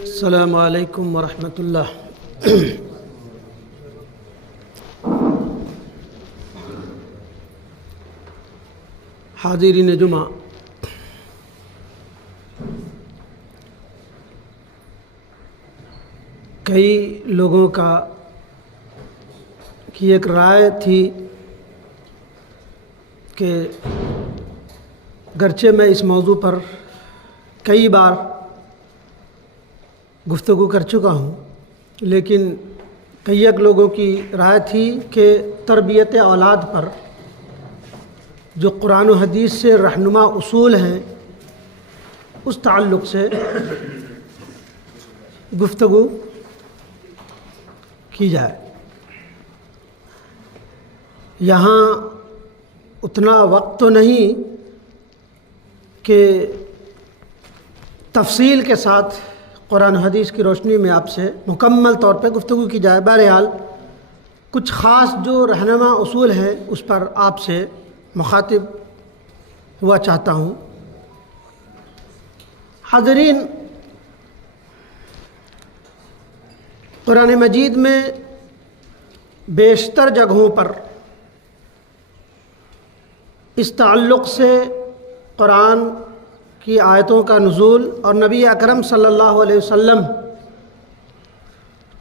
السلام علیکم ورحمۃ اللہ۔ حاضرین جمعہ، کئی لوگوں کی ایک رائے تھی کہ گرچہ میں اس موضوع پر کئی بار گفتگو کر چکا ہوں، لیکن کئی ایک لوگوں کی رائے تھی کہ تربیت اولاد پر جو قرآن و حدیث سے رہنما اصول ہیں اس تعلق سے گفتگو کی جائے۔ یہاں اتنا وقت تو نہیں کہ تفصیل کے ساتھ قرآن و حدیث کی روشنی میں آپ سے مکمل طور پہ گفتگو کی جائے۔ بہرحال کچھ خاص جو رہنما اصول ہیں اس پر آپ سے مخاطب ہوا چاہتا ہوں۔ حاضرین، قرآن مجید میں بیشتر جگہوں پر اس تعلق سے قرآن کی آیتوں کا نزول اور نبی اکرم صلی اللہ علیہ وسلم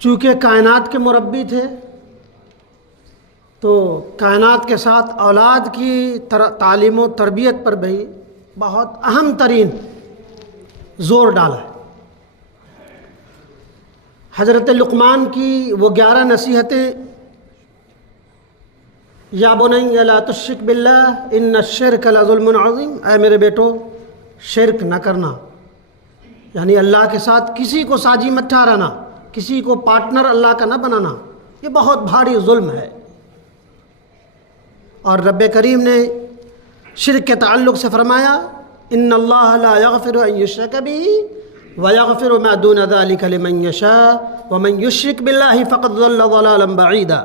چونکہ کائنات کے مربی تھے تو کائنات کے ساتھ اولاد کی تعلیم و تربیت پر بھی بہت اہم ترین زور ڈالا ہے۔ حضرت لقمان کی وہ 11 نصیحتیں، یا بنی لا تشرک باللہ ان الشرک لظلم عظیم، اے میرے بیٹو شرک نہ کرنا، یعنی اللہ کے ساتھ کسی کو ساجی مت ٹھہرانا، کسی کو پارٹنر اللہ کا نہ بنانا، یہ بہت بھاری ظلم ہے۔ اور رب کریم نے شرک کے تعلق سے فرمایا ان اللہ لا یغفر ان یشرک بہ ویغفر ما دون ذلک لمن یشاء ومن یشرک باللہ فقد ضل ضلالا بعیدا،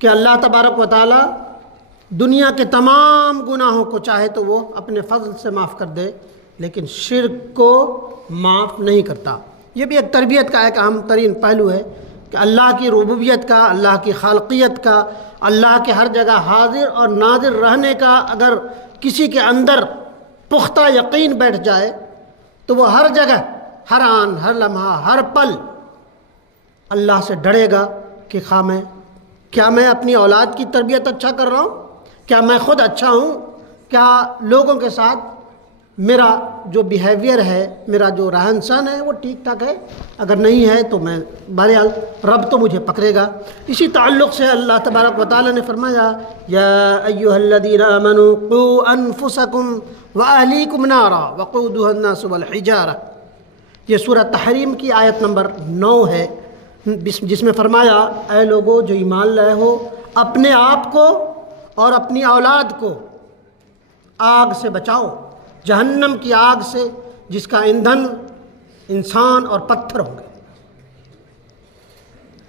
کہ اللہ تبارک و تعالی دنیا کے تمام گناہوں کو چاہے تو وہ اپنے فضل سے معاف کر دے، لیکن شرک کو معاف نہیں کرتا۔ یہ بھی ایک تربیت کا ایک اہم ترین پہلو ہے کہ اللہ کی ربوبیت کا، اللہ کی خالقیت کا، اللہ کے ہر جگہ حاضر اور ناظر رہنے کا اگر کسی کے اندر پختہ یقین بیٹھ جائے تو وہ ہر جگہ، ہر آن، ہر لمحہ، ہر پل اللہ سے ڈرے گا کہ کیا میں اپنی اولاد کی تربیت اچھا کر رہا ہوں، کیا میں خود اچھا ہوں، کیا لوگوں کے ساتھ میرا جو بیہیویئر ہے، میرا جو رہن سہن ہے وہ ٹھیک ٹھاک ہے۔ اگر نہیں ہے تو میں بہرحال رب تو مجھے پکڑے گا۔ اسی تعلق سے اللہ تبارک و تعالی نے فرمایا یا ایھا الذین آمنوا قوا انفسکم واہلیکم نارا وقودھا الناس والحجارہ، یہ سورہ تحریم کی آیت نمبر 9 ہے، جس میں فرمایا اے لوگو جو ایمان لائے ہو، اپنے آپ کو اور اپنی اولاد کو آگ سے بچاؤ، جہنم کی آگ سے جس کا ایندھن انسان اور پتھر ہوں گے۔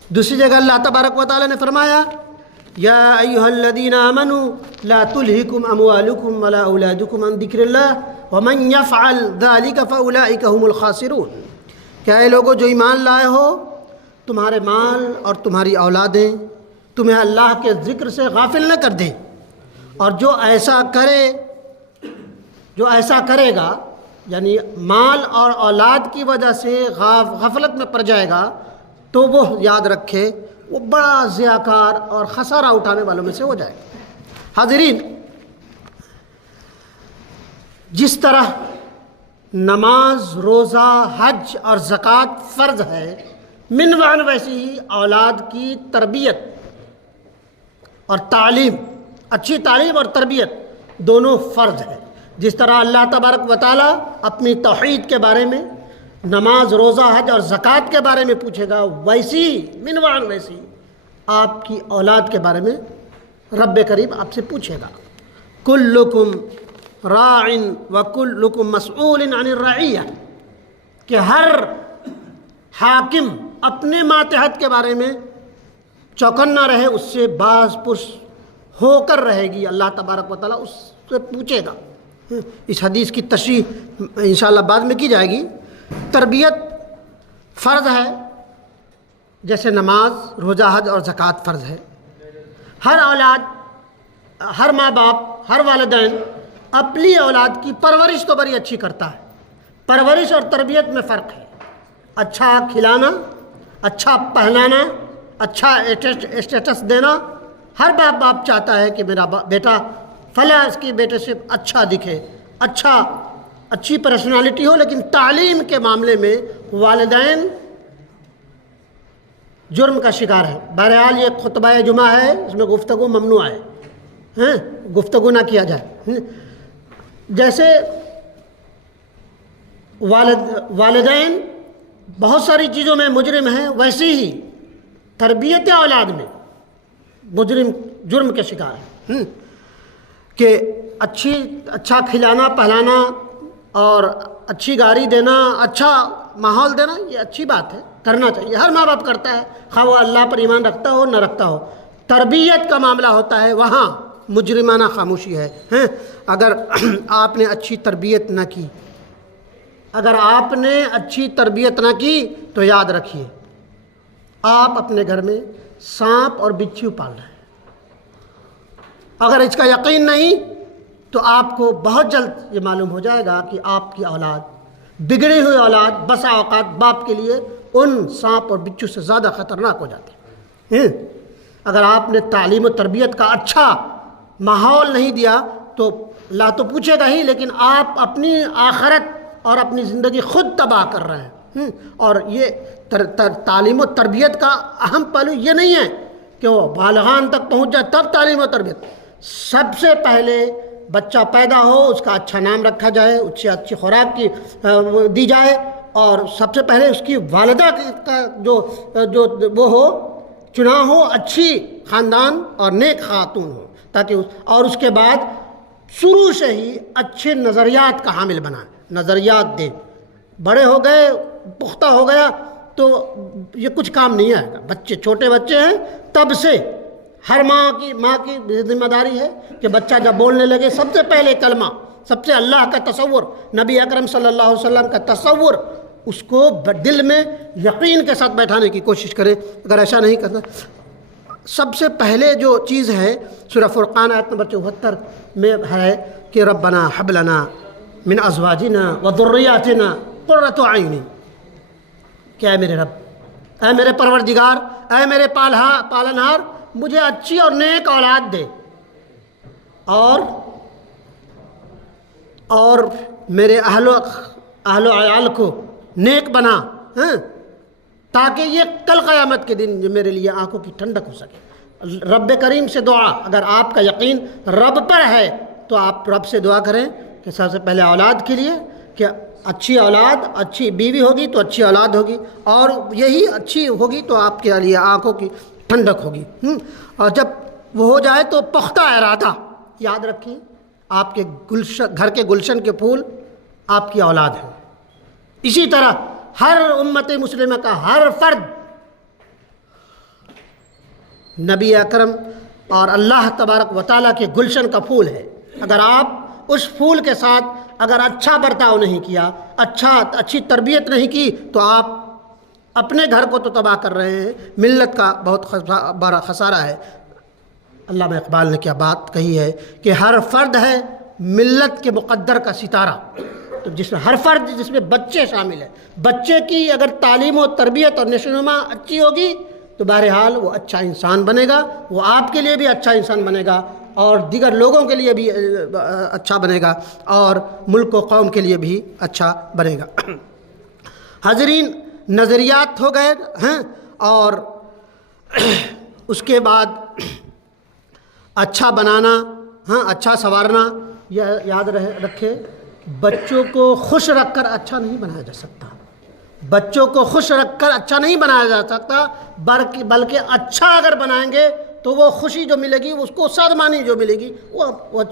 دوسری جگہ اللہ تبارک و تعالی نے فرمایا یا ایھا الذین آمنوا لا تلہکم اموالکم ولا اولادکم عن ذکر اللہ ومن یفعل ذلک فاولئک هم الخاسرون، کہ اے لوگو جو ایمان لائے ہو، تمہارے مال اور تمہاری اولادیں تمہیں اللہ کے ذکر سے غافل نہ کر دیں، اور جو ایسا کرے گا یعنی مال اور اولاد کی وجہ سے غفلت میں پڑ جائے گا تو وہ یاد رکھے وہ بڑا ضیاءکار اور خسارہ اٹھانے والوں میں سے ہو جائے گا۔ حاضرین، جس طرح نماز، روزہ، حج اور زکوٰۃ فرض ہے، منوعاً ویسی ہی اولاد کی تربیت اور تعلیم، اچھی تعلیم اور تربیت دونوں فرض ہے۔ جس طرح اللہ تبارک و تعالیٰ اپنی توحید کے بارے میں، نماز، روزہ، حج اور زکوٰۃ کے بارے میں پوچھے گا، ویسی منوعاً ویسی آپ کی اولاد کے بارے میں رب کریم آپ سے پوچھے گا۔ کلکم راع وکلکم مسئول عن الرعیہ، کہ ہر حاکم اپنے ماتحت کے بارے میں چوکنا رہے، اس سے باز پرس ہو کر رہے گی۔ اللہ تبارک و تعالیٰ اس سے پوچھے گا۔ اس حدیث کی تشریح انشاءاللہ بعد میں کی جائے گی۔ تربیت فرض ہے، جیسے نماز، روزہ، حج اور زکوٰۃ فرض ہے۔ ہر اولاد، ہر ماں باپ، ہر والدین اپنی اولاد کی پرورش تو بڑی اچھی کرتا ہے۔ پرورش اور تربیت میں فرق ہے۔ اچھا کھلانا، اچھا پہنانا، اچھا اسٹیٹس دینا، ہر باپ چاہتا ہے کہ میرا بیٹا فلاں اس کی بیٹے سے اچھا دکھے، اچھی پرسنالٹی ہو۔ لیکن تعلیم کے معاملے میں والدین جرم کا شکار ہے۔ بہرحال یہ خطبہ جمعہ ہے، اس میں گفتگو ممنوع ہے، گفتگو نہ کیا جائے۔ جیسے والدین بہت ساری چیزوں میں مجرم ہیں، ویسے ہی تربیت اولاد میں جرم کے شکار ہیں، کہ اچھا کھلانا پہلانا اور اچھی گاڑی دینا، اچھا ماحول دینا، یہ اچھی بات ہے، کرنا چاہیے، ہر ماں باپ کرتا ہے، خواہ وہ اللہ پر ایمان رکھتا ہو نہ رکھتا ہو۔ تربیت کا معاملہ ہوتا ہے، وہاں مجرمانہ خاموشی ہے۔ اگر آپ نے اچھی تربیت نہ کی، اگر آپ نے اچھی تربیت نہ کی تو یاد رکھیے آپ اپنے گھر میں سانپ اور بچھو پال رہے ہیں۔ اگر اس کا یقین نہیں تو آپ کو بہت جلد یہ معلوم ہو جائے گا کہ آپ کی اولاد، بگڑی ہوئی اولاد بسا اوقات باپ کے لیے ان سانپ اور بچھو سے زیادہ خطرناک ہو جاتی ہے۔ اگر آپ نے تعلیم و تربیت کا اچھا ماحول نہیں دیا تو اللہ تو پوچھے گا ہی، لیکن آپ اپنی آخرت اور اپنی زندگی خود تباہ کر رہے ہیں۔ اور یہ تعلیم و تربیت کا اہم پہلو یہ نہیں ہے کہ وہ بالغان تک پہنچ جائے تب تعلیم و تربیت۔ سب سے پہلے بچہ پیدا ہو، اس کا اچھا نام رکھا جائے، اچھی خوراک کی دی جائے، اور سب سے پہلے اس کی والدہ کا جو وہ ہو، چنا ہو، اچھی خاندان اور نیک خاتون ہو، تاکہ اور اس کے بعد شروع سے ہی اچھے نظریات کا حامل بنائیں، نظریات دیں۔ بڑے ہو گئے، پختہ ہو گیا تو یہ کچھ کام نہیں آئے گا۔ بچے چھوٹے بچے ہیں، تب سے ہر ماں کی ذمہ داری ہے کہ بچہ جب بولنے لگے سب سے پہلے کلمہ، سب سے اللہ کا تصور، نبی اکرم صلی اللہ علیہ وسلم کا تصور، اس کو دل میں یقین کے ساتھ بیٹھانے کی کوشش کرے۔ اگر ایسا نہیں کرتا، سب سے پہلے جو چیز ہے سورہ فرقان آیت نمبر 74 میں ہے کہ ربنا ہب لنا من ازواجنا وذریاتنا قرۃ اعین، کہ اے میرے رب، اے میرے پروردگار، اے میرے پالنہار، مجھے اچھی اور نیک اولاد دے، اور میرے اہل و عیال کو نیک بنا، تاکہ یہ کل قیامت کے دن میرے لیے آنکھوں کی ٹھنڈک ہو سکے۔ رب کریم سے دعا، اگر آپ کا یقین رب پر ہے تو آپ رب سے دعا کریں کہ سب سے پہلے اولاد کے لیے، کہ اچھی اولاد، اچھی بیوی ہوگی تو اچھی اولاد ہوگی، اور یہی اچھی ہوگی تو آپ کے لیے آنکھوں کی ٹھنڈک ہوگی۔ اور جب وہ ہو جائے تو پختہ ارادہ، یاد رکھیں آپ کے گھر کے گلشن کے پھول آپ کی اولاد ہیں۔ اسی طرح ہر امت مسلمہ کا ہر فرد نبی اکرم اور اللہ تبارک و تعالیٰ کے گلشن کا پھول ہے۔ اگر آپ اس پھول کے ساتھ اگر اچھا برتاؤ نہیں کیا، اچھی تربیت نہیں کی، تو آپ اپنے گھر کو تو تباہ کر رہے ہیں، ملت کا بہت بڑا خسارہ ہے۔ علامہ اقبال نے کیا بات کہی ہے کہ ہر فرد ہے ملت کے مقدر کا ستارہ، تو جس میں ہر فرد، جس میں بچے شامل ہیں، بچے کی اگر تعلیم و تربیت اور نشو و نما اچھی ہوگی تو بہرحال وہ اچھا انسان بنے گا، وہ آپ کے لیے بھی اچھا انسان بنے گا، اور دیگر لوگوں کے لیے بھی اچھا بنے گا، اور ملک و قوم کے لیے بھی اچھا بنے گا۔ حاضرین، نظریات ہو گئے ہیں، اور اس کے بعد اچھا بنانا، اچھا سنوارنا۔ یہ یاد رکھے، بچوں کو خوش رکھ کر اچھا نہیں بنایا جا سکتا، بچوں کو خوش رکھ کر اچھا نہیں بنایا جا سکتا، بلکہ اچھا اگر بنائیں گے تو وہ خوشی جو ملے گی، اس کو سادمانی جو ملے گی وہ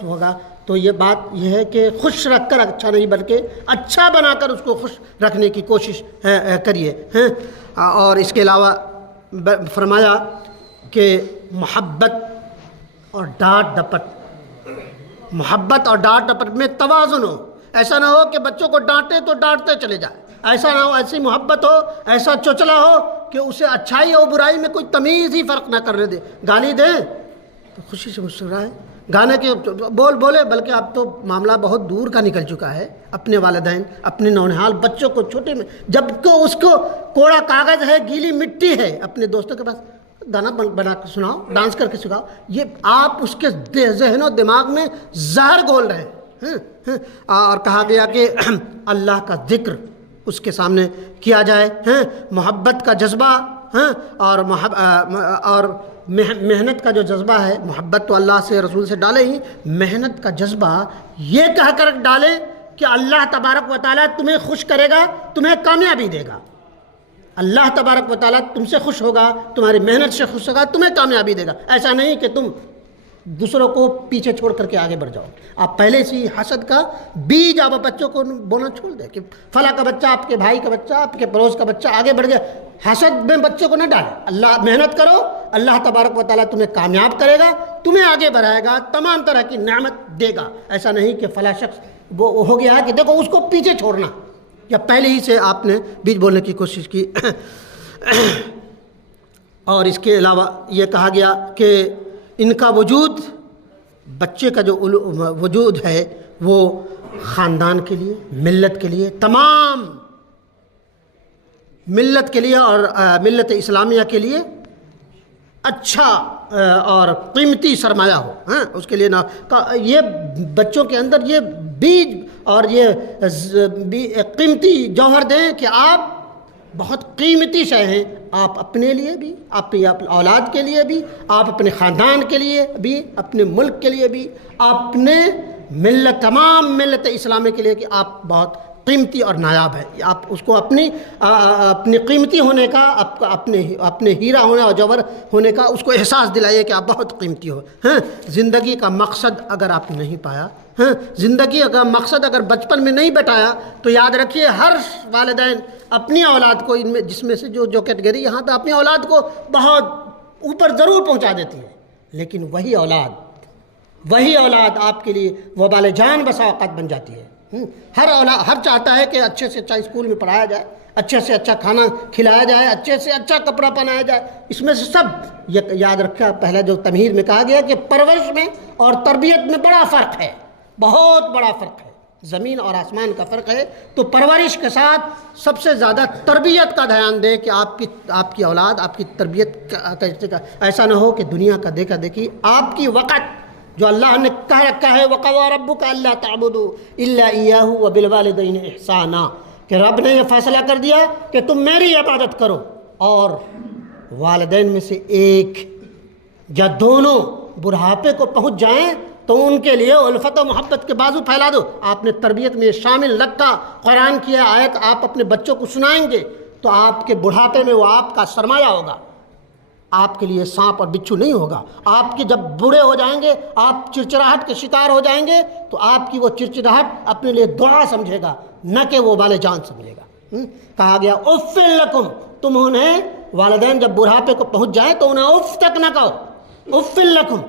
ہوگا۔ تو یہ بات یہ ہے کہ خوش رکھ کر اچھا نہیں، بلکہ اچھا بنا کر اس کو خوش رکھنے کی کوشش کریے۔ اور اس کے علاوہ فرمایا کہ محبت اور ڈانٹ ڈپٹ میں توازن ہو۔ ایسا نہ ہو کہ بچوں کو ڈانٹے تو ڈانٹتے چلے جائیں، ایسا نہ ہو، ایسی محبت ہو، ایسا چوچلا ہو کہ اسے اچھائی اور برائی میں کوئی تمیز ہی فرق نہ کرنے دے. گالی دیں تو خوشی سے مسکرائے، گانے کے بولے، بلکہ اب تو معاملہ بہت دور کا نکل چکا ہے. اپنے والدین، اپنے نونہال بچوں کو چھوٹے میں جب کو اس کو کوڑا کاغذ ہے، گیلی مٹی ہے، اپنے دوستوں کے پاس گانا بنا کے سناؤ، ڈانس کر کے سکھاؤ. یہ آپ اس کے ذہن و دماغ میں زہر گھول رہے ہیں. اور کہا گیا کہ اللہ کا ذکر اس کے سامنے کیا جائے، محبت کا جذبہ، اور محنت کا جو جذبہ ہے. محبت تو اللہ سے، رسول سے ڈالے ہی، محنت کا جذبہ یہ کہہ کر ڈالے کہ اللہ تبارک و تعالیٰ تمہیں خوش کرے گا، تمہیں کامیابی دے گا. اللہ تبارک و تعالیٰ تم سے خوش ہوگا، تمہاری محنت سے خوش ہوگا، تمہیں کامیابی دے گا. ایسا نہیں کہ تم دوسروں کو پیچھے چھوڑ کر کے آگے بڑھ جاؤ. آپ پہلے سے ہی حسد کا بیج آپ بچوں کو بولنا چھوڑ دیں کہ فلاں کا بچہ، آپ کے بھائی کا بچہ، آپ کے پڑوس کا بچہ آگے بڑھ گیا. حسد میں بچوں کو نہ ڈالیں. اللہ محنت کرو، اللہ تبارک و تعالیٰ تمہیں کامیاب کرے گا، تمہیں آگے بڑھائے گا، تمام طرح کی نعمت دے گا. ایسا نہیں کہ فلاں شخص وہ ہو گیا کہ دیکھو اس کو پیچھے چھوڑنا، یا پہلے ہی سے آپ نے بیج بولنے کی کوشش کی. اور اس کے علاوہ یہ کہا گیا کہ ان کا وجود، بچے کا جو وجود ہے وہ خاندان کے لیے، ملت کے لیے، تمام ملت کے لیے اور ملت اسلامیہ کے لیے اچھا اور قیمتی سرمایہ ہو. اس کے لیے یہ بچوں کے اندر یہ بیج اور یہ قیمتی جوہر دیں کہ آپ بہت قیمتی شے ہیں. آپ اپنے لیے بھی، آپ اولاد کے لیے بھی، آپ اپنے خاندان کے لیے بھی، اپنے ملک کے لیے بھی، اپنے ملت، تمام ملت اسلامی کے لیے کہ آپ بہت قیمتی اور نایاب ہے. آپ اس کو اپنی قیمتی ہونے کا، اپنے ہیرا ہونے اور جوہر ہونے کا اس کو احساس دلائیے کہ آپ بہت قیمتی ہو. زندگی کا مقصد اگر آپ نہیں پایا، زندگی کا مقصد اگر بچپن میں نہیں بتایا، تو یاد رکھیے ہر والدین اپنی اولاد کو، ان میں جس میں سے جو کیٹیگری یہاں پہ اپنی اولاد کو بہت اوپر ضرور پہنچا دیتی ہے، لیکن وہی اولاد آپ کے لیے وبال جان بسا اوقات بن جاتی ہے. ہر چاہتا ہے کہ اچھے سے اچھا اسکول میں پڑھایا جائے، اچھے سے اچھا کھانا کھلایا جائے، اچھے سے اچھا کپڑا پہنایا جائے. اس میں سے سب یاد رکھا، پہلا جو تمہید میں کہا گیا کہ پرورش میں اور تربیت میں بڑا فرق ہے، بہت بڑا فرق ہے، زمین اور آسمان کا فرق ہے. تو پرورش کے ساتھ سب سے زیادہ تربیت کا دھیان دیں کہ آپ کی اولاد، آپ کی تربیت ایسا نہ ہو کہ دنیا کا دیکھا دیکھی، آپ کی وقت جو اللہ نے کہہ رکھا ہے وَقَضَىٰ رَبُّكَ أَلَّا تَعْبُدُوا إِلَّا إِيَّاهُ وَبِالْوَالِدَيْنِ إِحْسَانًا، کہ رب نے یہ فیصلہ کر دیا کہ تم میری عبادت کرو اور والدین میں سے ایک یا دونوں بڑھاپے کو پہنچ جائیں تو ان کے لیے الفت و محبت کے بازو پھیلا دو. آپ نے تربیت میں شامل رکھا، قرآن کی آیت آپ اپنے بچوں کو سنائیں گے تو آپ کے بڑھاپے میں وہ آپ کا سرمایہ ہوگا، آپ کے لیے سانپ اور بچھو نہیں ہوگا. آپ کے جب بوڑھے ہو جائیں گے، آپ چڑچڑاہٹ کے شکار ہو جائیں گے تو آپ کی وہ چڑچڑاہٹ اپنے لیے دعا سمجھے گا، نہ کہ وہ بال جان سمجھے گا. کہا گیا اف لکم، تم انہیں والدین جب بڑھاپے کو پہنچ جائیں تو انہیں اف تک نہ کہو. اف لکم،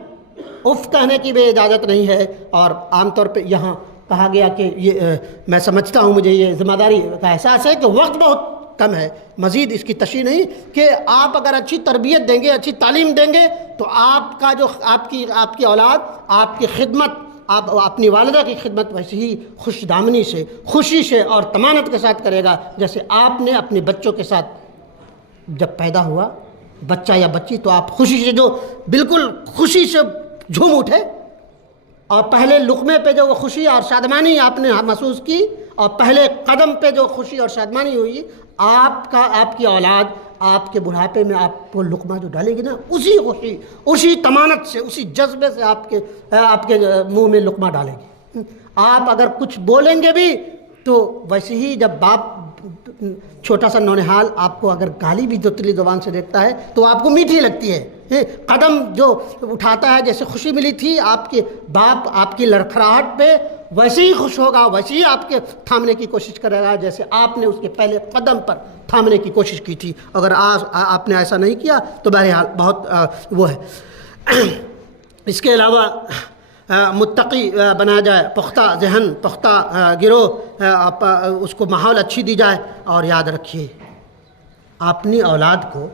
اف کہنے کی بھی اجازت نہیں ہے. اور عام طور پہ یہاں کہا گیا کہ یہ میں سمجھتا ہوں، مجھے یہ ذمہ داری کا احساس ہے کہ وقت بہت کم ہے، مزید اس کی تشریح نہیں، کہ آپ اگر اچھی تربیت دیں گے، اچھی تعلیم دیں گے تو آپ کا جو آپ کی اولاد آپ کی خدمت، آپ اپنی والدہ کی خدمت ویسے ہی خوش دامنی سے، خوشی سے اور طمانت کے ساتھ کرے گا جیسے آپ نے اپنے بچوں کے ساتھ. جب پیدا ہوا بچہ یا بچی تو آپ خوشی سے، جو بالکل خوشی سے جھوم اٹھے، اور پہلے لقمے پہ جو وہ خوشی اور شادمانی آپ نے محسوس کی، اور پہلے قدم پہ جو خوشی اور شادمانی ہوئی، آپ کی اولاد آپ کے بڑھاپے میں آپ کو لقمہ جو ڈالے گی نا، اسی خوشی، اسی طمانت سے، اسی جذبے سے آپ کے منہ میں لقمہ ڈالے گی. آپ اگر کچھ بولیں گے بھی تو ویسے ہی جب باپ چھوٹا سا نونہال آپ کو اگر گالی بھی دتلی زبان سے دیکھتا ہے تو آپ کو میٹھی لگتی ہے. قدم جو اٹھاتا ہے جیسے خوشی ملی تھی آپ کے باپ آپ کی لڑکھڑاہٹ پہ، ویسے ہی خوش ہوگا، ویسے ہی آپ کے تھامنے کی کوشش کرے گا جیسے آپ نے اس کے پہلے قدم پر تھامنے کی کوشش کی تھی. اگر آپ نے ایسا نہیں کیا تو بہرحال بہت وہ ہے. اس کے علاوہ متقی بنایا جائے، پختہ ذہن، پختہ گروہ، اس کو ماحول اچھی دی جائے۔ اور یاد رکھیے اپنی اولاد کو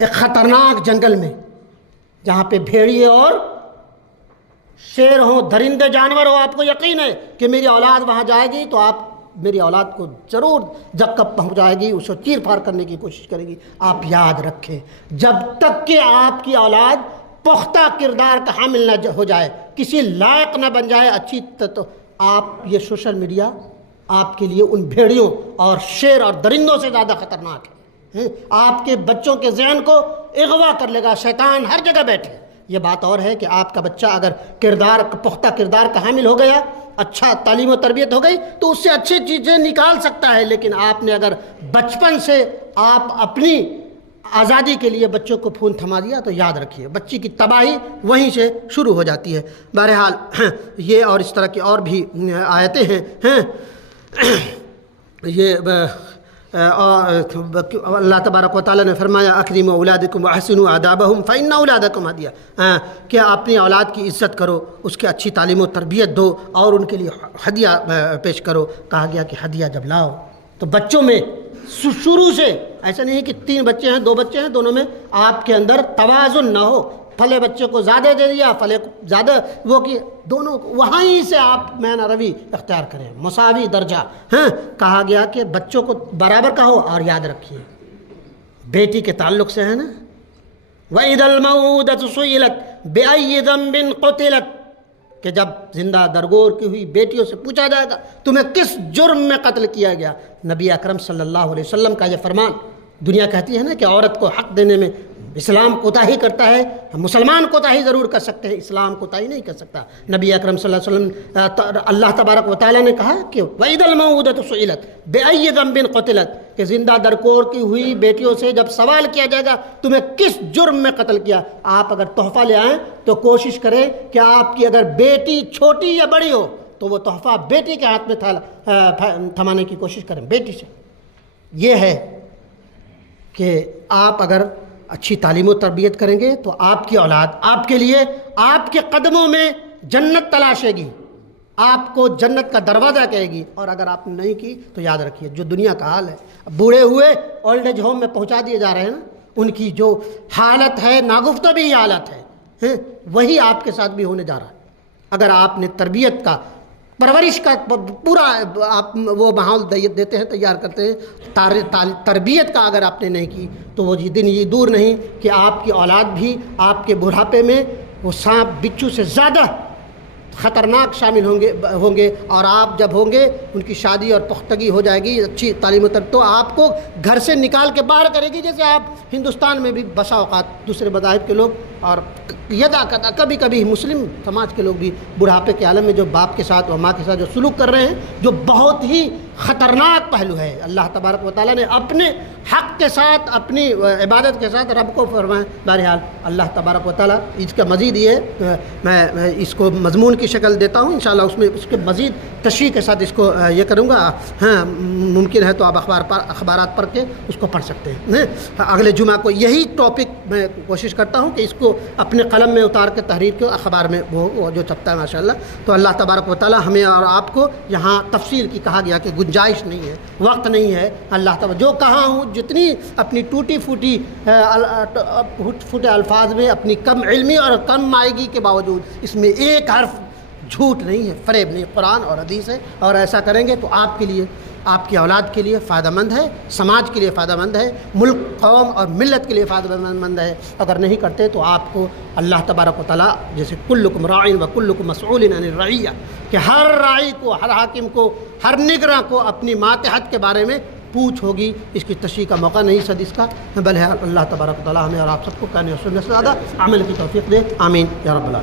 ایک خطرناک جنگل میں جہاں پہ بھیڑیے اور شیر ہوں، درندے جانور ہوں، آپ کو یقین ہے کہ میری اولاد وہاں جائے گی تو آپ میری اولاد کو ضرور جب پہنچائے گی، اس کو چیر پھاڑ کرنے کی کوشش کرے گی۔ آپ یاد رکھیں جب تک کہ آپ کی اولاد پختہ کردار کا حامل نہ ہو جائے، کسی لائق نہ بن جائے اچھی، تو آپ یہ سوشل میڈیا آپ کے لیے ان بھیڑیوں اور شیر اور درندوں سے زیادہ خطرناک ہے۔ آپ کے بچوں کے ذہن کو اغوا کر لے گا، شیطان ہر جگہ بیٹھے۔ یہ بات اور ہے کہ آپ کا بچہ اگر پختہ کردار کا حامل ہو گیا، اچھا تعلیم و تربیت ہو گئی تو اس سے اچھی چیزیں نکال سکتا ہے، لیکن آپ نے اگر بچپن سے آپ اپنی آزادی کے لیے بچوں کو پھون تھما دیا تو یاد رکھیے بچی کی تباہی وہیں سے شروع ہو جاتی ہے۔ بہرحال یہ اور اس طرح کی اور بھی آیتیں ہیں۔ یہ اللہ تبارک و تعالیٰ نے فرمایا اکرموا اولادکم واحسنوا آدابہم فإن اولادکم ہدیہ، کہ اپنی اولاد کی عزت کرو، اس کی اچھی تعلیم و تربیت دو اور ان کے لیے ہدیہ پیش کرو۔ کہا گیا کہ ہدیہ جب لاؤ تو بچوں میں شروع سے ایسا نہیں کہ 3 بچے ہیں 2 بچے ہیں، دونوں میں آپ کے اندر توازن نہ ہو، پھلے بچے کو زیادہ دے دیا، پھلے کو زیادہ وہ کی، دونوں وہیں سے آپ مین روی اختیار کریں، مساوی درجہ۔ کہا گیا کہ بچوں کو برابر کا ہو۔ اور یاد رکھیے بیٹی کے تعلق سے ہے نا، وَإِذَا الْمَوْءُودَةُ سُئِلَتْ بِأَيِّ ذَنبٍ قُتِلَتْ، کہ جب زندہ درگور کی ہوئی بیٹیوں سے پوچھا جائے گا تمہیں کس جرم میں قتل کیا گیا، نبی اکرم صلی اللہ علیہ وسلم کا یہ فرمان۔ دنیا کہتی ہے نا کہ عورت کو حق دینے میں اسلام کوتاہی کرتا ہے، مسلمان کوتاہی ضرور کر سکتے ہیں، اسلام کوتاہی نہیں کر سکتا۔ نبی اکرم صلی اللہ علیہ وسلم اللہ تبارک و تعالیٰ نے کہا کہ وَإِذَا الْمَوْءُودَةُ سُئِلَتْ بِأَيِّ ذَنبٍ قُتِلَتْ، کہ زندہ درکور کی ہوئی بیٹیوں سے جب سوال کیا جائے گا تمہیں کس جرم میں قتل کیا، آپ اگر تحفہ لے آئیں تو کوشش کریں کہ آپ کی اگر بیٹی چھوٹی یا بڑی ہو تو وہ تحفہ بیٹی کے ہاتھ میں تھمانے کی کوشش کریں، بیٹی سے۔ یہ ہے کہ آپ اگر اچھی تعلیم و تربیت کریں گے تو آپ کی اولاد آپ کے لیے آپ کے قدموں میں جنت تلاشے گی، آپ کو جنت کا دروازہ کہے گی۔ اور اگر آپ نے نہیں کی تو یاد رکھیے جو دنیا کا حال ہے، بوڑھے ہوئے اولڈ ایج ہوم میں پہنچا دیے جا رہے ہیں نا، ان کی جو حالت ہے ناگفتہ بھی حالت ہے، وہی آپ کے ساتھ بھی ہونے جا رہا ہے۔ اگر آپ نے تربیت کا، پرورش کا پورا آپ وہ ماحول دیتے ہیں، تیار کرتے ہیں، تربیت کا اگر آپ نے نہیں کی تو وہ دن یہ دور نہیں کہ آپ کی اولاد بھی آپ کے بڑھاپے میں وہ سانپ بچھو سے زیادہ خطرناک شامل ہوں گے اور آپ جب ہوں گے ان کی شادی اور پختگی ہو جائے گی، اچھی تعلیم و تربیت تو آپ کو گھر سے نکال کے باہر کرے گی۔ جیسے آپ ہندوستان میں بھی بسا اوقات دوسرے مذاہب کے لوگ اور کبھی کبھی مسلم سماج کے لوگ بھی بڑھاپے کے عالم میں جو باپ کے ساتھ اور ماں کے ساتھ جو سلوک کر رہے ہیں، جو بہت ہی خطرناک پہلو ہے۔ اللہ تبارک و تعالیٰ نے اپنے حق کے ساتھ، اپنی عبادت کے ساتھ رب کو فرمایا۔ بہرحال اللہ تبارک و تعالیٰ اس کا مزید یہ میں اس کو مضمون کی شکل دیتا ہوں، انشاءاللہ اس کے مزید تشریح کے ساتھ اس کو یہ کروں گا۔ ہاں ممکن ہے تو آپ اخبارات پڑھ کے اس کو پڑھ سکتے ہیں۔ اگلے جمعہ کو یہی ٹاپک میں کوشش کرتا ہوں کہ اس کو اپنے قلم میں اتار کے تحریر کے اخبار میں وہ جو چھپتا ہے ماشاءاللہ۔ تو اللہ تبارک و تعالیٰ ہمیں اور آپ کو یہاں تفصیل کی کہا گیا کہ گنجائش نہیں ہے، وقت نہیں ہے۔ اللہ تعالیٰ جو کہا ہوں جتنی اپنی ٹوٹی پھوٹی الفاظ میں اپنی کم علمی اور کم مائگی کے باوجود اس میں ایک حرف جھوٹ نہیں ہے، فریب نہیں، قرآن اور حدیث ہے۔ اور ایسا کریں گے تو آپ کے لیے، آپ کی اولاد کے لیے فائدہ مند ہے، سماج کے لیے فائدہ مند ہے، ملک، قوم اور ملت کے لیے فائدہ مند ہے۔ اگر نہیں کرتے تو آپ کو اللہ تبارک و تعالیٰ جیسے کلکم راعٍ و کلکم مسئول عن الرعیہ، کہ ہر راعی کو، ہر حاکم کو، ہر نگراں کو اپنی ماتحت کے بارے میں پوچھ ہوگی۔ اس کی تشریح کا موقع نہیں حدیث کا، بلکہ اللہ تبارک و تعالیٰ ہمیں اور آپ سب کو کہنے اور سننے سے زیادہ عمل کی توفیق دے، آمین یا رب العالمین۔